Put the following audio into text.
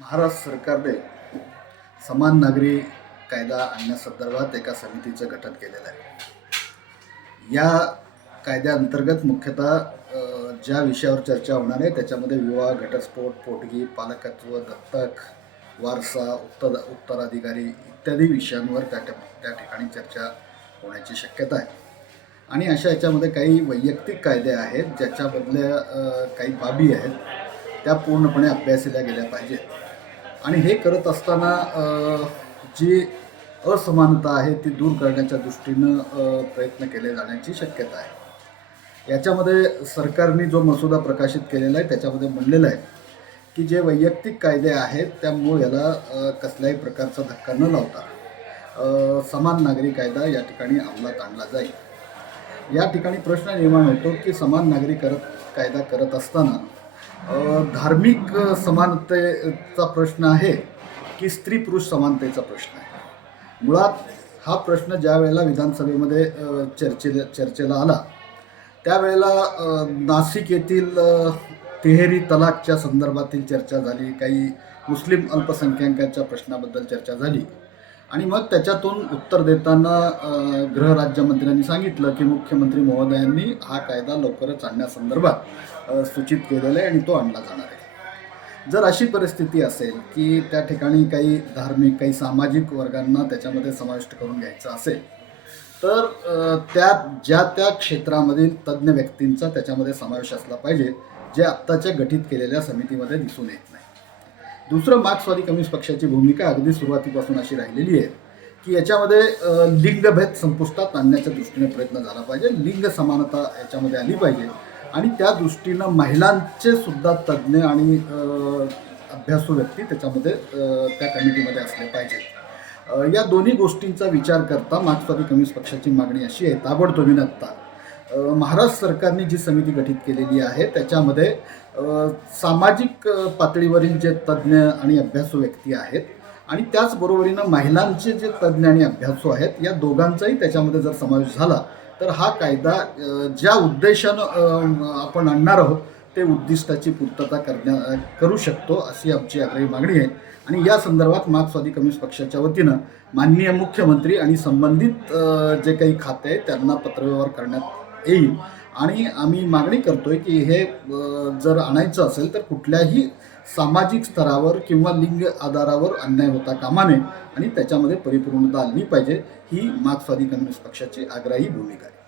महाराष्ट्र सरकारने समान नागरी कायदा आणण्यासंदर्भात एका समितीचं गठन केलेलं आहे। या कायद्याअंतर्गत मुख्यतः ज्या विषयावर चर्चा होणार आहे त्याच्यामध्ये विवाह, घटस्फोट, पोटगी, पालकत्व, दत्तक, वारसा, उत्तराधिकारी इत्यादी विषयांवर त्या ठिकाणी चर्चा होण्याची शक्यता आहे। आणि याच्यामध्ये काही वैयक्तिक कायदे आहेत ज्याच्यामधल्या काही बाबी आहेत त्या पूर्णपणे अभ्यासल्या गेल्या पाहिजेत। आणि हे करत असताना जी असमानता आहे ती दूर करण्याच्या दृष्टीनं प्रयत्न केले जाण्याची शक्यता आहे। याच्यामध्ये सरकारने जो मसुदा प्रकाशित केलेला आहे त्याच्यामध्ये म्हणलेलं आहे की जे वैयक्तिक कायदे आहेत त्यामुळे याला कसल्याही प्रकारचा धक्का न लावता समान नागरी कायदा या ठिकाणी अंमलात आणला जाईल। या ठिकाणी प्रश्न निर्माण होतो की समान नागरी कायदा करत असताना धार्मिक समानतेचा प्रश्न आहे की स्त्री पुरुष समानतेचा प्रश्न आहे। मुळात हा प्रश्न ज्या वेळेला विधानसभेमध्ये चर्चेला आला त्यावेळेला नाशिक येथील तिहेरी तलाकच्या संदर्भातील चर्चा झाली, काही मुस्लिम अल्पसंख्याकांच्या प्रश्नाबद्दल चर्चा झाली आणि मग त्याच्यातून उत्तर देताना गृहराज्यमंत्र्यांनी सांगितलं की मुख्यमंत्री महोदयांनी हा कायदा लवकरच आणण्यासंदर्भात सूचित केलेला आहे आणि तो आणला जाणार आहे। जर अशी परिस्थिती असेल की त्या ठिकाणी काही धार्मिक काही सामाजिक वर्गांना त्याच्यामध्ये समाविष्ट करून घ्यायचं असेल तर त्या क्षेत्रामधील तज्ज्ञ व्यक्तींचा त्याच्यामध्ये समावेश असला पाहिजे जे आत्ताच्या गठीत केलेल्या समितीमध्ये दिसून येत नाही। दुसरं, मार्क्सवादी कम्युनिस्ट पक्षाची भूमिका अगदी सुरुवातीपासून अशी राहिलेली आहे की याच्यामध्ये लिंगभेद संपुष्टात आणण्याच्या दृष्टीने प्रयत्न झाला पाहिजे, लिंग समानता याच्यामध्ये आली पाहिजे आणि त्या दृष्टीनं महिलांचे सुद्धा तज्ज्ञ आणि अभ्यासू व्यक्ती त्याच्यामध्ये त्या कमिटीमध्ये असले पाहिजेत। या दोन्ही गोष्टींचा विचार करता मार्क्सवादी कम्युनिस्ट पक्षाची मागणी अशी आहे, ताबडतोबीने आत्ता महाराष्ट्र सरकारने जी समिती गठीत केलेली आहे त्याच्यामध्ये सामाजिक पातळीवरील जे तज्ज्ञ आणि अभ्यासू व्यक्ती आहेत आणि त्याचबरोबरीनं महिलांचे जे तज्ज्ञ आणि अभ्यासू आहेत या दोघांचाही त्याच्यामध्ये जर समावेश झाला तर हा कायदा ज्या उद्देशानं आपण आणणार आहोत ते उद्दिष्टाची पूर्तता करू शकतो अशी आमची आग्रही मागणी आहे। आणि या संदर्भात मार्क्सवादी कम्युनिस्ट पक्षाच्या वतीनं माननीय मुख्यमंत्री आणि संबंधित जे काही खाते आहेत त्यांना पत्रव्यवहार करण्यात येईल आणि आम्ही मागणी करतोय की हे जर आणायचं असेल तर कुठल्याही सामाजिक स्तरावर किंवा लिंग आधारावर अन्याय होता कामा नये आणि त्याच्यामध्ये परिपूर्णता आली पाहिजे, ही मार्क्सवादी कम्युनिस्ट पक्षाची आग्रही भूमिका आहे।